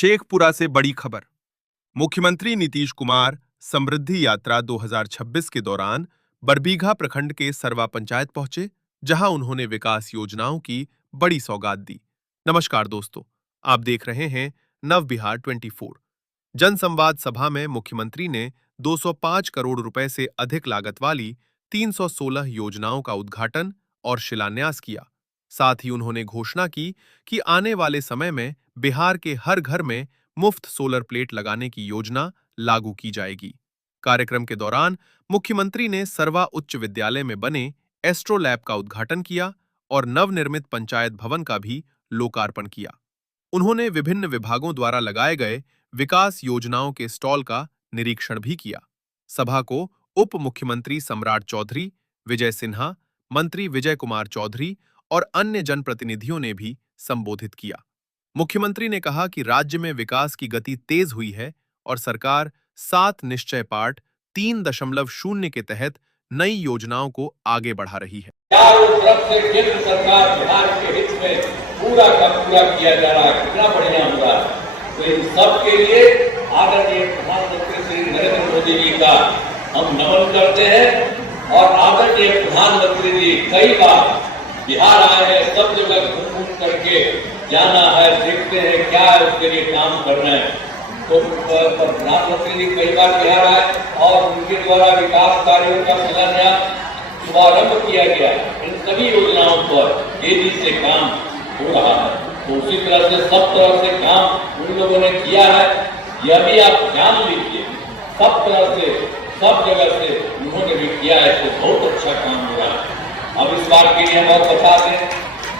शेखपुरा से बड़ी खबर। मुख्यमंत्री नीतीश कुमार समृद्धि यात्रा 2026 के दौरान बरबीघा प्रखंड के सरवा पंचायत पहुंचे, जहां उन्होंने विकास योजनाओं की बड़ी सौगात दी। नमस्कार दोस्तों, आप देख रहे हैं नव बिहार 24। जनसंवाद सभा में मुख्यमंत्री ने 205 करोड़ रुपए से अधिक लागत वाली 316 योजनाओं का उद्घाटन और शिलान्यास किया। साथ ही उन्होंने घोषणा की कि आने वाले समय में बिहार के हर घर में मुफ्त सोलर प्लेट लगाने की योजना लागू की जाएगी। कार्यक्रम के दौरान मुख्यमंत्री ने सरवा उच्च विद्यालय में बने एस्ट्रो लैब का उद्घाटन किया और नवनिर्मित पंचायत भवन का भी लोकार्पण किया। उन्होंने विभिन्न विभागों द्वारा लगाए गए विकास योजनाओं के स्टॉल का निरीक्षण भी किया। सभा को उप मुख्यमंत्री सम्राट चौधरी, विजय सिन्हा, मंत्री विजय कुमार चौधरी और अन्य जनप्रतिनिधियों ने भी संबोधित किया। मुख्यमंत्री ने कहा कि राज्य में विकास की गति तेज हुई है और सरकार 7 निश्चय पाठ 3.0 के तहत नई योजनाओं को आगे बढ़ा रही है। चारों तरफ से केंद्र सरकार बिहार के हित में पूरा का पूरा किया जा रहा है, कितना बढ़िया हो रहा है। तो इन सब के लिए आदरणीय प्रधानमंत्री श्री नरेंद्र मोदी जी का हम नमन करते हैं। और आदरणीय प्रधानमंत्री जी कई बार बिहार आए हैं, सब जगह घूम करके जाना है, देखते हैं क्या है, उसके लिए काम कर रहे हैं। तो प्रधानमंत्री जी कई बार बिहार आए और उनके द्वारा विकास कार्यों का शिलान्यास शुभारंभ किया गया। इन सभी योजनाओं पर तेजी से काम हो रहा है। तो उसी तरह से सब तरह से काम उन लोगों ने किया है। यह भी आप जान लीजिए, सब तरह से सब जगह से उन्होंने भी किया है, तो बहुत अच्छा काम हो रहा है। अब इस बार के लिए हम और बता दें,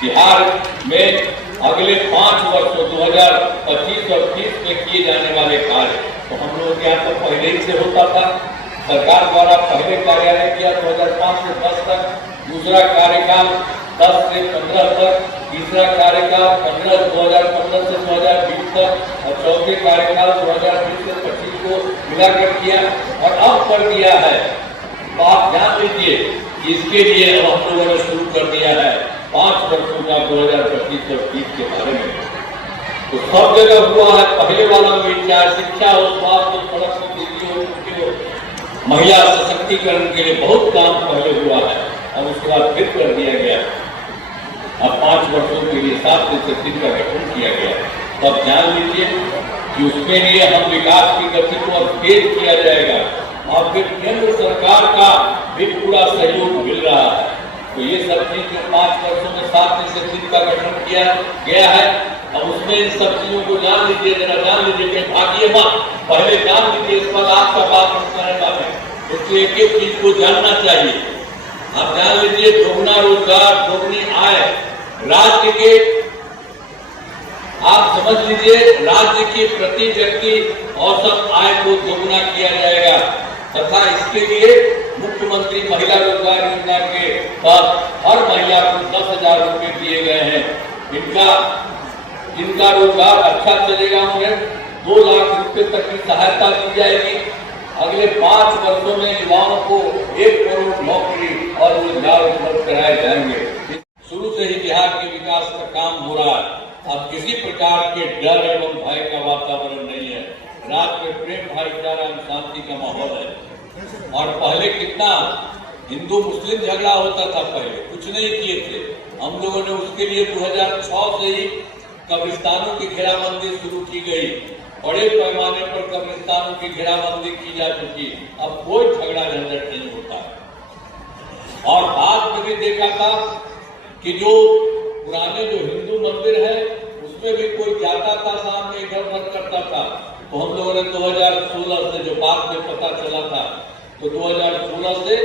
बिहार में अगले 5 वर्षों 2025 और 30 में किए जाने वाले कार्य, तो हम लोगों के यहाँ तो पहले ही से होता था। सरकार द्वारा पहले कार्यालय किया 2005 से 10 तक, दूसरा कार्यकाल 10 से 15 तक, तीसरा कार्यकाल 2015 से 2020 तक और चौथे कार्यकाल 2020 से 25 को मिलाकर किया और अब कर दिया है। तो आप जान लीजिए, इसके लिए अब हम लोगों ने शुरू कर दिया है 5 वर्षों का 2025 और 30 के बारे में। तो सब जगह हुआ है। पहले वाला में चाहे शिक्षा हो, स्वास्थ्य हो, सड़क की बिजली हो, महिला सशक्तिकरण के लिए बहुत काम पहले हुआ है और उसके बाद फिर कर दिया गया। अब 5 वर्षों के लिए 7 निश्चित का गठन किया गया। तब जान लीजिए कि उसके लिए हम विकास की गति को अब तेज किया जाएगा और फिर केंद्र सरकार का भी पूरा सहयोग मिल रहा है। तो ये सब चीज जो 5 वर्षों में 7 निश्चित का गठन किया गया है, अब उसमें इन सब चीजों को जान लीजिए, जरा जान लीजिए कि भागिए मत, पहले जान लीजिए। इस पर आपका बात करने वाले, इसलिए एक एक चीज को जानना चाहिए। आप जान लीजिए, दोगुना रोजगार, दोगुनी आय, राज्य के आप समझ लीजिए, राज्य की प्रति व्यक्ति औसत आय को दोगुना किया जाएगा तथा इसके लिए मुख्यमंत्री महिला रोजगार योजना के तहत हर महिला को 10,000 रुपए दिए गए हैं। इनका रोजगार अच्छा चलेगा, उन्हें 2 लाख रुपए तक की सहायता दी जाएगी। अगले 5 वर्षों में युवाओं को 1 करोड़ नौकरी और रोजगार उपलब्ध कराए जाएंगे। शुरू से ही बिहार के विकास का काम हो रहा है। अब किसी प्रकार के डर एवं भय का वातावरण नहीं है। राज्य में प्रेम, भाईचारा एवं शांति का माहौल है। और पहले कितना हिंदू मुस्लिम झगड़ा होता था, पहले कुछ नहीं किए थे हम लोगों ने। उसके लिए 2006 से ही कब्रिस्तानों की घेराबंदी शुरू की गई। बड़े पैमाने पर कब्रिस्तानों की घेराबंदी की जा चुकी। अब कोई झगड़ा झंझट नहीं होता। और बाद में भी देखा था कि जो पुराने जो हिंदू मंदिर है उसमें भी कोई जाता था, सामने इधर उधर करता था। तो हम लोगों ने 2016 से, जो बाद में पता चला था, तो 2016 से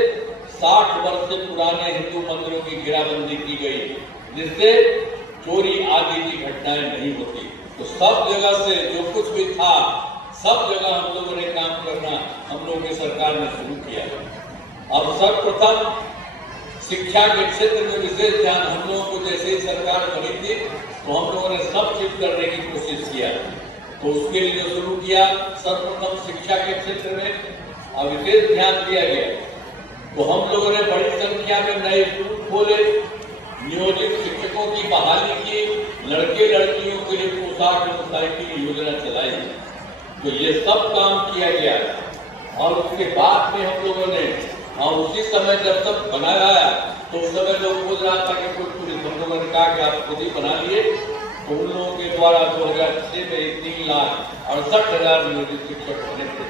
60 वर्ष से पुराने हिंदू मंदिरों की घेराबंदी की गई, जिससे चोरी आदि की घटनाएं नहीं होती। तो सब जगह से जो कुछ भी था, सब जगह हम लोगों ने काम करना हम लोगों की सरकार ने शुरू किया। अब सर्वप्रथम शिक्षा के क्षेत्र में विशेष ध्यान हम लोगों को, जैसे ही सरकार बनी थी तो हम लोगों ने सब चीज करने की कोशिश किया। तो उसके लिए जो शुरू किया, सर्वप्रथम शिक्षा के क्षेत्र में विशेष ध्यान दिया गया। तो हम लोगों ने बड़ी संख्या में नए स्कूल खोले, नियोजित शिक्षकों की बहाली की, लड़के लड़कियों के लिए पोशाक और साइकिल योजना चलाई। तो ये सब काम किया गया और उसके बाद में हम लोगों ने और उसी समय जब तक बनाया तो उस समय लोग पूछ रहा था कि कुछ पुलिस, हम लोगों ने कहा कि आप खुद ही बना लिए। तो उन लोगों के द्वारा 2006 में 3,68,000 नियोजित शिक्षक बने थे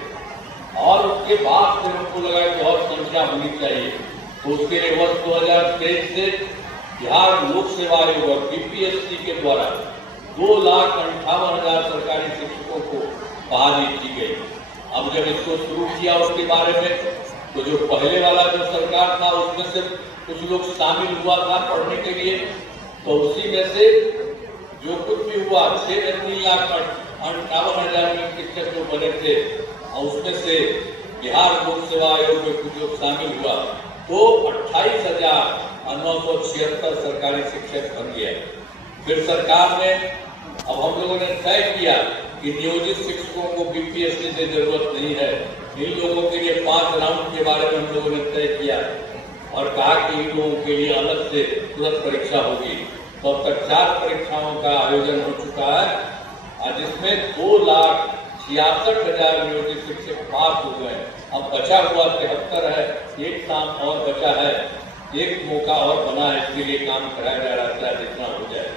और उसके बाद फिर हमको लगा कि और संख्या होनी चाहिए। तो उसके लिए वर्ष 2023 से बिहार लोक सेवा आयोग और बीपीएससी के द्वारा 2,58,000 सरकारी शिक्षकों को बहाली की गई। अब जब इसको शुरू किया उसके बारे में तो जो पहले वाला जो सरकार था उसमें से कुछ लोग शामिल हुआ था पढ़ने के लिए। तो उसी में से जो कुछ भी हुआ 3,58,000 शिक्षक जो बने थे और उसमें से बिहार लोक सेवा आयोग में कुछ लोग शामिल हुआ तो 28,976 सरकारी शिक्षक बन गए। फिर सरकार ने अब हम लोगों ने तय किया कि नियोजित शिक्षकों को बीपीएससी से जरूरत नहीं है। इन लोगों के लिए 5 राउंड के बारे में हम लोगों ने तय किया और कहा कि इन लोगों के लिए अलग से तुरंत परीक्षा होगी। तो अब तक 4 परीक्षाओं का आयोजन हो चुका है और जिसमें 2,66,000 नियोजित शिक्षक पास हो गए। अब बचा हुआ 73 है, एक काम और बचा है, एक मौका और बना है, इसके लिए काम कराया जा रहा है जितना हो जाए।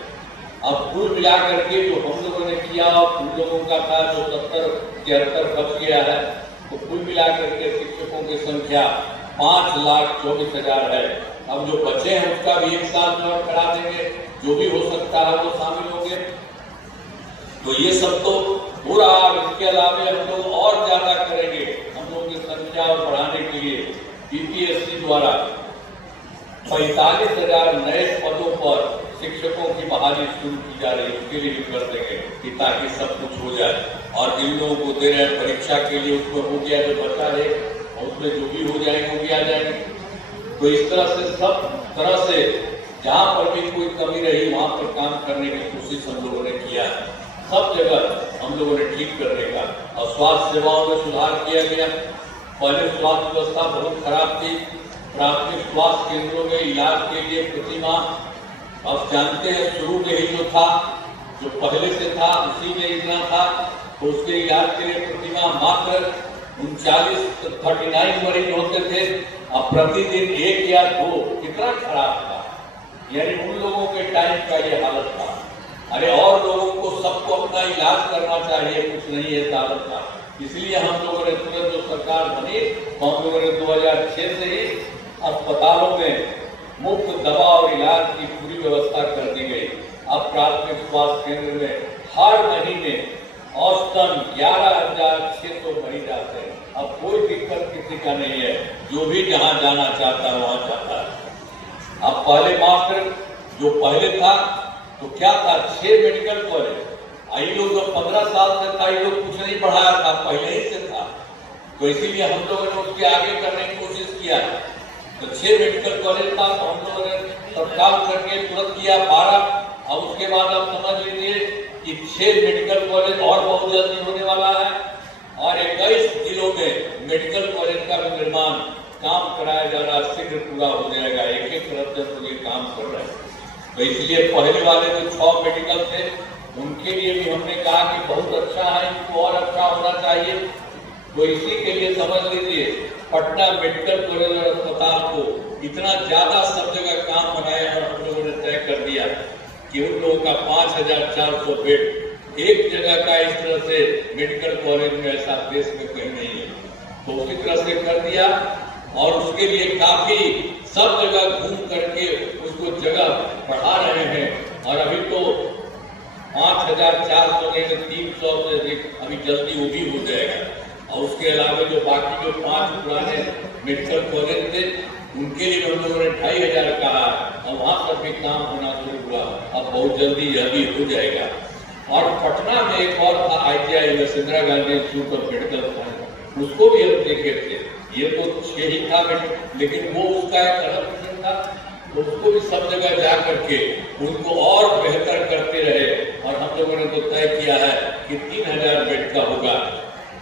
अब कुल मिलाकर के जो हम लोगों ने किया और उन लोगों का था जो 70-73 बच गया है, तो कुल मिलाकर के शिक्षकों की संख्या 5,24,000 है। अब जो बचे हैं उसका भी एक साल में और करा देंगे, जो भी हो सकता है वो शामिल होंगे। तो ये सब तो हो रहा है। इसके अलावा हम लोग और ज्यादा करेंगे। हम लोगों की संख्या और बढ़ाने के लिए बीपीएससी द्वारा 45,000 नए पदों पर शिक्षकों की बहाली शुरू की जा रही है। उसके लिए भी कर देंगे कि ताकि सब कुछ हो जाए। और जिन लोगों को दे रहे हैं परीक्षा के लिए उसमें हो गया, जो बचा है और उसमें जो भी हो जाएंगे वो भी आ जाएंगे। तो इस तरह से सब तरह से जहाँ पर भी कोई कमी रही वहां पर काम करने की कोशिश हम लोगों ने किया है। सब जगह हम लोगों ने ठीक करने का और स्वास्थ्य सेवाओं में सुधार किया गया। पहले स्वास्थ्य व्यवस्था बहुत खराब थी। प्राथमिक स्वास्थ्य केंद्रों में इलाज के लिए प्रतिमाह आप जानते हैं शुरू में ही जो था, जो पहले से था उसी में इतना था। तो उसके इलाज के लिए प्रतिमाह मात्र 39 मरीज होते थे। अब प्रतिदिन 1 या 2, कितना खराब था। यानी उन लोगों के टाइम का ये हालत था। अरे और लोगों को सबको अपना इलाज करना चाहिए, कुछ नहीं है हालत था। इसलिए हम लोगों ने तुरंत जो सरकार बनी हम लोगों ने 2006 से ही अस्पतालों में मुफ्त दवा और इलाज की पूरी व्यवस्था कर दी गई। अब प्राथमिक स्वास्थ्य केंद्र में हर महीने औसतन 11,600 मरीज आते हैं। अब कोई दिक्कत किसी का नहीं है, जो भी जहां जाना चाहता है वहां जाता है। अब पहले मात्र जो पहले था तो क्या था 6 मेडिकल कॉलेज। आई लोग जो 15 साल से था ये लोग कुछ नहीं पढ़ाया था, पहले ही से था। तो इसीलिए हम लोगों ने उसके आगे करने की कोशिश किया। तो 6 मेडिकल कॉलेज था तो हम लोगों ने तत्काल करके तुरंत किया 12। अब उसके बाद आप समझ लीजिए कि 6 मेडिकल कॉलेज और बहुत जल्दी होने वाला है और 21 जिलों में मेडिकल कॉलेज का भी निर्माण काम कराया जा रहा है। शीघ्र पूरा हो जाएगा। एक तरफ से तो ये काम कर रहे हैं। तो इसलिए पहले वाले जो 6 मेडिकल थे उनके लिए भी हमने कहा कि बहुत अच्छा है, इनको और अच्छा होना चाहिए। तो इसी के लिए समझ लीजिए पटना मेडिकल कॉलेज और अस्पताल को इतना ज्यादा सब जगह काम बनाया और हम लोगों ने तय कर दिया कि उन लोगों का 5,400 बेड एक जगह का इस तरह से मेडिकल कॉलेज में ऐसा देश में कहीं नहीं है। तो उसी तरह से कर दिया और उसके लिए काफी सब जगह घूम करके उसको जगह बढ़ा रहे हैं। और अभी तो 5,400 में 300 से अधिक अभी जल्दी वो भी हो जाएगा। और उसके अलावा जो बाकी जो 5 पुराने मेडिकल कॉलेज थे उनके लिए हम लोगों ने 2,500 कहा और वहां पर भी काम होना शुरू हुआ। अब बहुत जल्दी यह भी हो जाएगा। और पटना में एक और था ITI Indira Gandhi institute of medical science, उसको भी हम देखे थे। ये तो 6 ही था लेकिन वो उसका एक अलग मिशन था। तो उसको भी सब जगह जा करके उनको और बेहतर करते रहे। और हम लोगों ने तो तय किया है कि 3,000 बेड का होगा।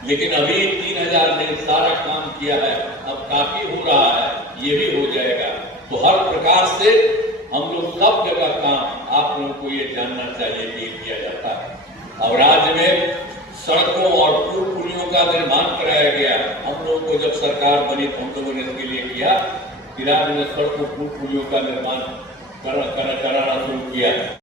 लेकिन अभी 3,000 ने सारा काम किया है, अब काफी हो रहा है, ये भी हो जाएगा। तो हर प्रकार से हम लोग सब जगह काम, आप लोगों को ये जानना चाहिए कि किया जाता है। और राज्य में सड़कों और पुल पुलियों का निर्माण कराया गया। हम लोगों को जब सरकार बनी तो हम लोगों ने इसके लिए किया कि राज्य में सड़कों पुल पुलियों का निर्माण कराना शुरू किया।